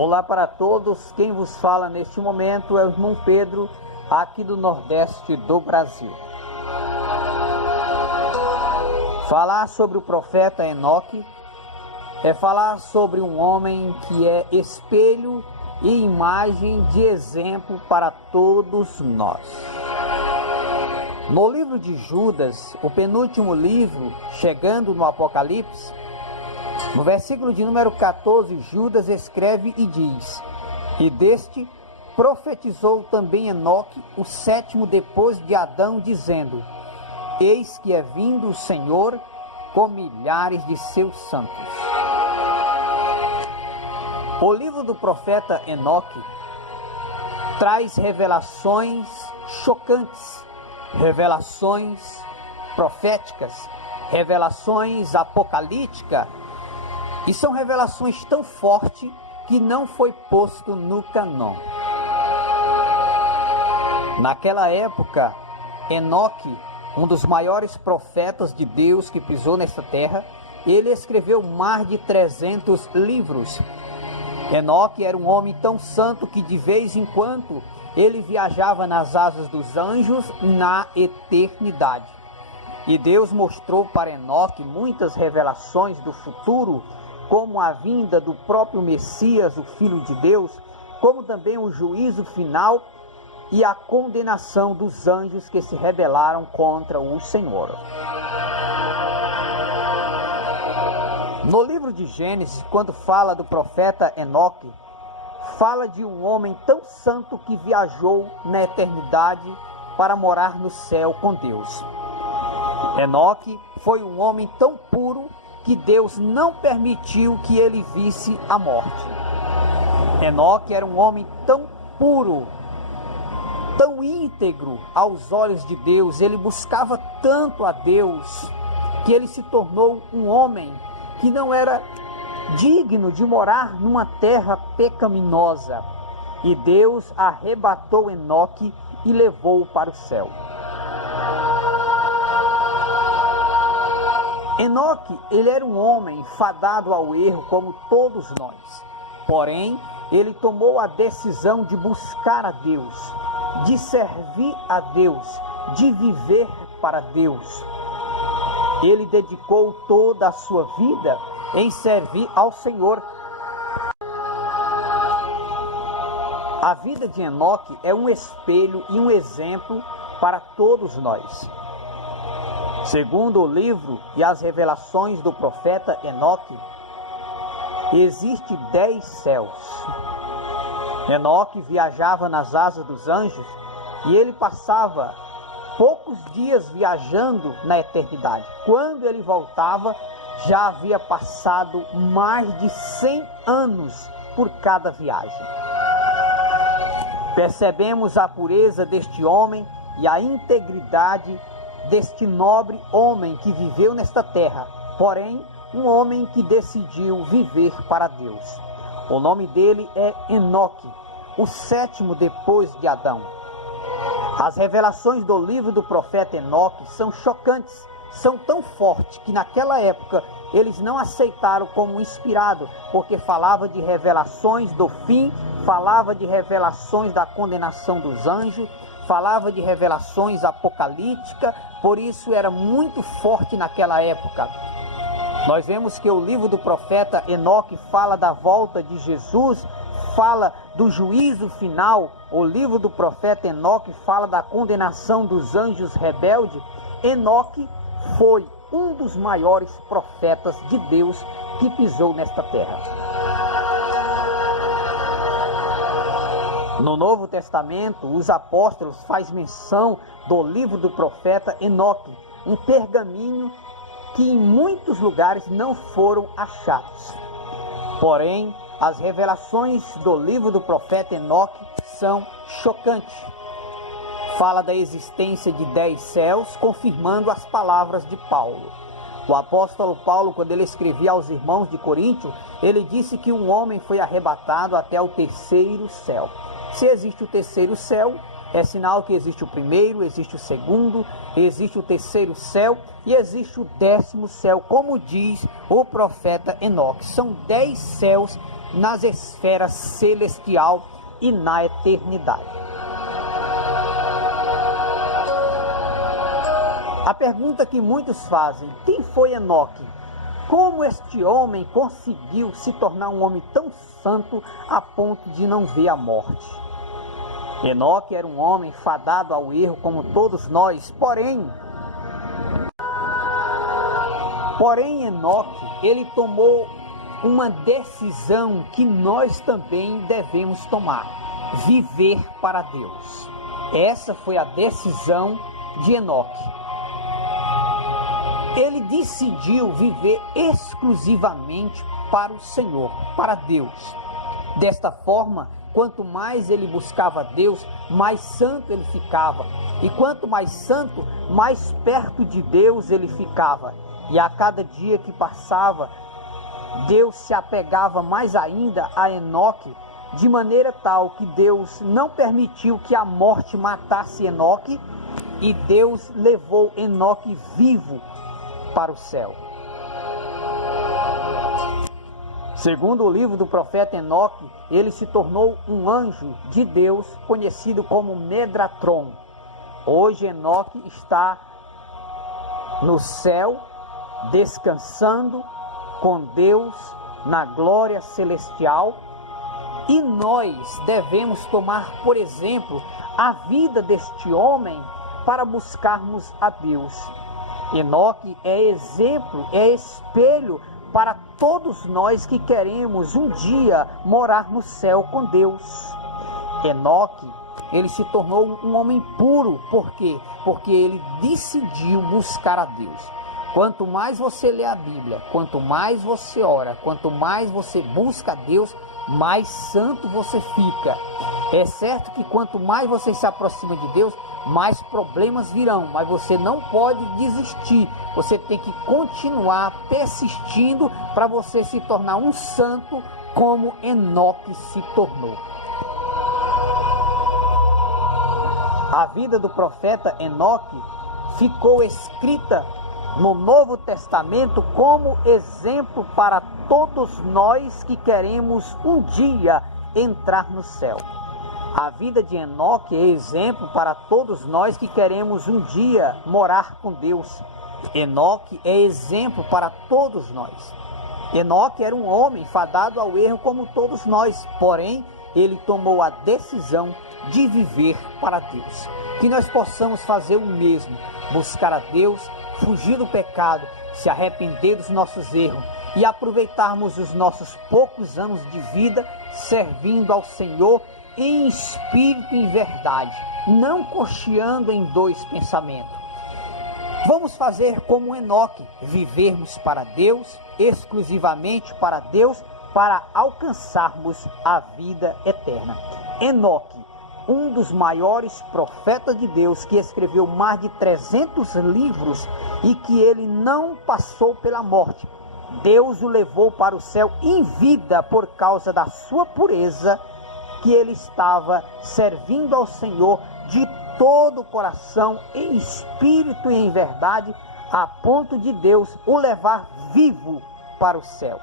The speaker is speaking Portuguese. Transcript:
Olá para todos, quem vos fala neste momento é o irmão Pedro, aqui do Nordeste do Brasil. Falar sobre o profeta Enoque é falar sobre um homem que é espelho e imagem de exemplo para todos nós. No livro de Judas, o penúltimo livro, chegando no Apocalipse, no versículo de número 14, Judas escreve e diz: "E deste profetizou também Enoque, o sétimo depois de Adão, dizendo: Eis que é vindo o Senhor com milhares de seus santos." O livro do profeta Enoque traz revelações chocantes, revelações proféticas, revelações apocalípticas, e são revelações tão fortes que não foi posto no cânon. Naquela época, Enoque, um dos maiores profetas de Deus que pisou nesta terra, ele escreveu mais de 300 livros. Enoque era um homem tão santo que de vez em quando ele viajava nas asas dos anjos na eternidade. E Deus mostrou para Enoque muitas revelações do futuro, como a vinda do próprio Messias, o Filho de Deus, como também o juízo final e a condenação dos anjos que se rebelaram contra o Senhor. No livro de Gênesis, quando fala do profeta Enoque, fala de um homem tão santo que viajou na eternidade para morar no céu com Deus. Enoque foi um homem tão puro que Deus não permitiu que ele visse a morte. Enoque era um homem tão puro, tão íntegro aos olhos de Deus, ele buscava tanto a Deus, que ele se tornou um homem que não era digno de morar numa terra pecaminosa. E Deus arrebatou Enoque e levou-o para o céu. Enoque, ele era um homem fadado ao erro como todos nós. Porém, ele tomou a decisão de buscar a Deus, de servir a Deus, de viver para Deus. Ele dedicou toda a sua vida em servir ao Senhor. A vida de Enoque é um espelho e um exemplo para todos nós. Segundo o livro e as revelações do profeta Enoque, existe 10 céus. Enoque viajava nas asas dos anjos e ele passava poucos dias viajando na eternidade. Quando ele voltava, já havia passado mais de 100 anos por cada viagem. Percebemos a pureza deste homem e a integridade deste nobre homem que viveu nesta terra, porém, um homem que decidiu viver para Deus. O nome dele é Enoque, o sétimo depois de Adão. As revelações do livro do profeta Enoque são chocantes, são tão fortes que naquela época eles não aceitaram como inspirado, porque falava de revelações do fim, falava de revelações da condenação dos anjos, falava de revelações apocalípticas, por isso era muito forte naquela época. Nós vemos que o livro do profeta Enoque fala da volta de Jesus, fala do juízo final. O livro do profeta Enoque fala da condenação dos anjos rebeldes. Enoque foi um dos maiores profetas de Deus que pisou nesta terra. No Novo Testamento, os apóstolos fazem menção do livro do profeta Enoque, um pergaminho que em muitos lugares não foram achados. Porém, as revelações do livro do profeta Enoque são chocantes. Fala da existência de 10 céus, confirmando as palavras de Paulo. O apóstolo Paulo, quando ele escrevia aos irmãos de Coríntio, ele disse que um homem foi arrebatado até o 3º céu. Se existe o 3º céu, é sinal que existe o primeiro, existe o segundo, existe o 3º céu e existe o 10º céu, como diz o profeta Enoque. São 10 céus nas esferas celestial e na eternidade. A pergunta que muitos fazem: quem foi Enoque? Como este homem conseguiu se tornar um homem tão santo a ponto de não ver a morte? Enoque era um homem fadado ao erro como todos nós, porém Enoque, ele tomou uma decisão que nós também devemos tomar: viver para Deus. Essa foi a decisão de Enoque. Ele decidiu viver exclusivamente para o Senhor, para Deus. Desta forma, quanto mais ele buscava Deus, mais santo ele ficava. E quanto mais santo, mais perto de Deus ele ficava. E a cada dia que passava, Deus se apegava mais ainda a Enoque, de maneira tal que Deus não permitiu que a morte matasse Enoque, e Deus levou Enoque vivo para o céu. Segundo o livro do profeta Enoque, ele se tornou um anjo de Deus, conhecido como Medratron. Hoje Enoque está no céu, descansando com Deus na glória celestial, e nós devemos tomar, por exemplo, a vida deste homem para buscarmos a Deus. Enoque é exemplo, é espelho para todos nós que queremos um dia morar no céu com Deus. Enoque, ele se tornou um homem puro. Por quê? Porque ele decidiu buscar a Deus. Quanto mais você lê a Bíblia, quanto mais você ora, quanto mais você busca a Deus, mais santo você fica. É certo que quanto mais você se aproxima de Deus, mais problemas virão, mas você não pode desistir. Você tem que continuar persistindo para você se tornar um santo como Enoque se tornou. A vida do profeta Enoque ficou escrita no Novo Testamento como exemplo para todos nós que queremos um dia entrar no céu. A vida de Enoque é exemplo para todos nós que queremos um dia morar com Deus. Enoque é exemplo para todos nós. Enoque era um homem fadado ao erro como todos nós, porém, ele tomou a decisão de viver para Deus. Que nós possamos fazer o mesmo, buscar a Deus, fugir do pecado, se arrepender dos nossos erros e aproveitarmos os nossos poucos anos de vida servindo ao Senhor em espírito e em verdade, não cocheando em dois pensamentos. Vamos fazer como Enoque, vivermos para Deus, exclusivamente para Deus, para alcançarmos a vida eterna. Enoque, um dos maiores profetas de Deus, que escreveu mais de 300 livros e que ele não passou pela morte. Deus o levou para o céu em vida por causa da sua pureza, que ele estava servindo ao Senhor de todo o coração, em espírito e em verdade, a ponto de Deus o levar vivo para o céu.